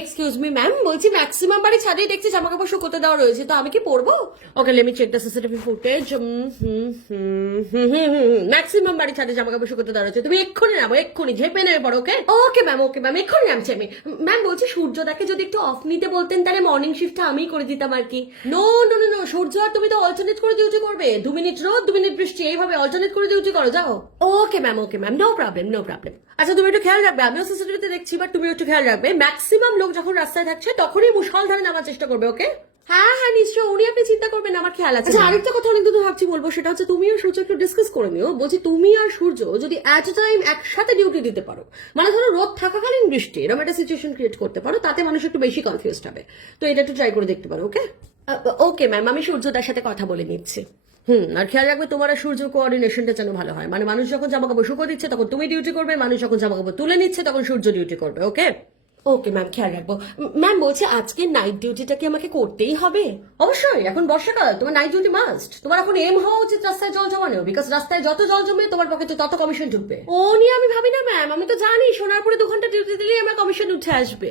Excuse me ma'am, বলছি maximum বাড়ি ছাদেই দেখছি জামা কাপড় শুকোতে দেওয়া রয়েছে, তো আমি কি পরবো? Okay, let me check the CCTV footage. Maximum বাড়ি ছাদে জামা কাপড় শুকোতে দেওয়া রয়েছে, তুমি এক্ষুনি নামো, এক্ষুনি ঝেপে নেমে পড়ো। ওকে ওকে ম্যাম, এক্ষুনি নামছি আমি। ম্যাম বলছি সূর্যদাকে যদি একটু অফ নিতে বলতেন তাহলে মর্নিং শিফটটা আমিই করে দিতাম আর কি। নো নো নো নো, সূর্য আর তুমি তো অল্টারনেট করে ডিউটি করবে, 2 মিনিট রোদ 2 মিনিট বৃষ্টি, এইভাবে অল্টারনেট করে ডিউটি করো, যাও। Okay ma'am, no problem. আচ্ছা তুমি একটু খেয়াল রাখবে, আমিও সিসিটিভিতে দেখছি, বাট তুমি একটু খেয়াল রাখবে, ম্যাক্সিমাম লোক যখন রাস্তায় থাকছে তখনই মুষলধারে নামার চেষ্টা করবে। ওকে হ্যাঁ নিশ্চয়, উনি আপনি চিন্তা করবেন, আমার খেয়াল আছে। আচ্ছা আরেকটা কথা অনেক দিন ভাবছি বলবো, সেটা হচ্ছে তুমি আর সূর্য একটু ডিসকাস করে নিও। বলছি তুমি আর সূর্য যদি এট এ টাইম একসাথে ডিউটি দিতে পারো, মানে ধরো রোদ থাকাকালীন বৃষ্টি, এরকম একটা সিচুয়েশন ক্রিয়েট করতে পারো, তাতে মানুষ একটু বেশি কনফিউজড হবে। তো এটা একটু ট্রাই করে দেখতে পারো। ওকে ওকে ম্যাম, আমি সূর্যদার সাথে কথা বলে নিচ্ছি। আর খেয়াল রাখবে তোমার আর সূর্য কোঅর্ডিনেশনটা যেন ভালো হয়, মানে মানুষ যখন জামা কাপড় শুকো দিচ্ছে তখন তুমি ডিউটি করবে, মানুষ যখন জামা কাপড় তুলে নিচ্ছে তখন সূর্য ডিউটি করবে। ওকে ওকে ম্যাম, খেয়াল রাখবো। ম্যাম বলছি আজকে নাইট ডিউটিটা কি আমাকে করতেই হবে? অবশ্যই, এখন বর্ষাকাল, তোমার নাইট ডিউটি মাস্ট। তোমার এখন এম হওয়া উচিত রাস্তায় জল জমানো, বিকজ রাস্তায় যত জল জমবে তোমার পকেটে তত কমিশন ঢুকবে। ও নিয়ে আমি ভাবি না ম্যাম, আমি তো জানি সোনারপুরে 2 ঘন্টা ডিউটি দিলেই আমার কমিশন উঠে আসবে।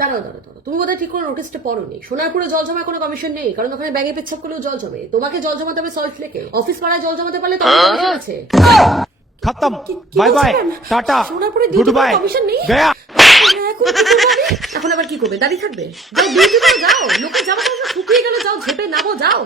দাঁড়াও, তুমি বোধহয় ঠিক করে নোটিসটা পড়োনি। সোনারপুরে জল জমায় কোনো কমিশন নেই, কারণ ওখানে ব্যাঙে পেচ্ছাপ করলেও জল জমে। তোমাকে জল জমাতে হবে সল্ট লেকে, অফিস পাড়ায় জল জমাতে পারলে তোমার কমিশন আছে। खत्म। Bye bye tata goodbye गया। এখন আবার কি করবে? দাঁড়িয়ে থাকবে? যাও ডিউটি করো, যাও, লোকের জামা কাপড় শুকিয়ে গেলে যাও, ঝেপে নামো, যাও।